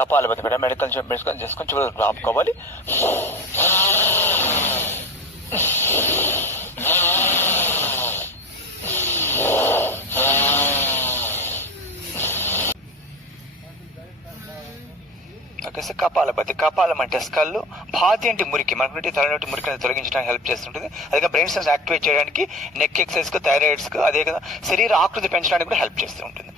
కపాలభాతి కూడా మెడికల్ చేసుకొని చివరి ఆపుకోవాలి. ఓకే, కపాలభాతి. కపాలం అంటే స్కల్లు, భాతి అంటే మురికి, మనకు తలనోటి మురికి తొలగించడానికి హెల్ప్ చేస్తుంటుంది. అదే బ్రెయిన్ సెన్స్ యాక్టివేట్ చేయడానికి, నెక్ ఎక్సర్సైజ్ కు, థైరాయిడ్స్ కు, అదే కదా శరీర ఆకృతి పెంచడానికి కూడా హెల్ప్ చేస్తూ ఉంటుంది.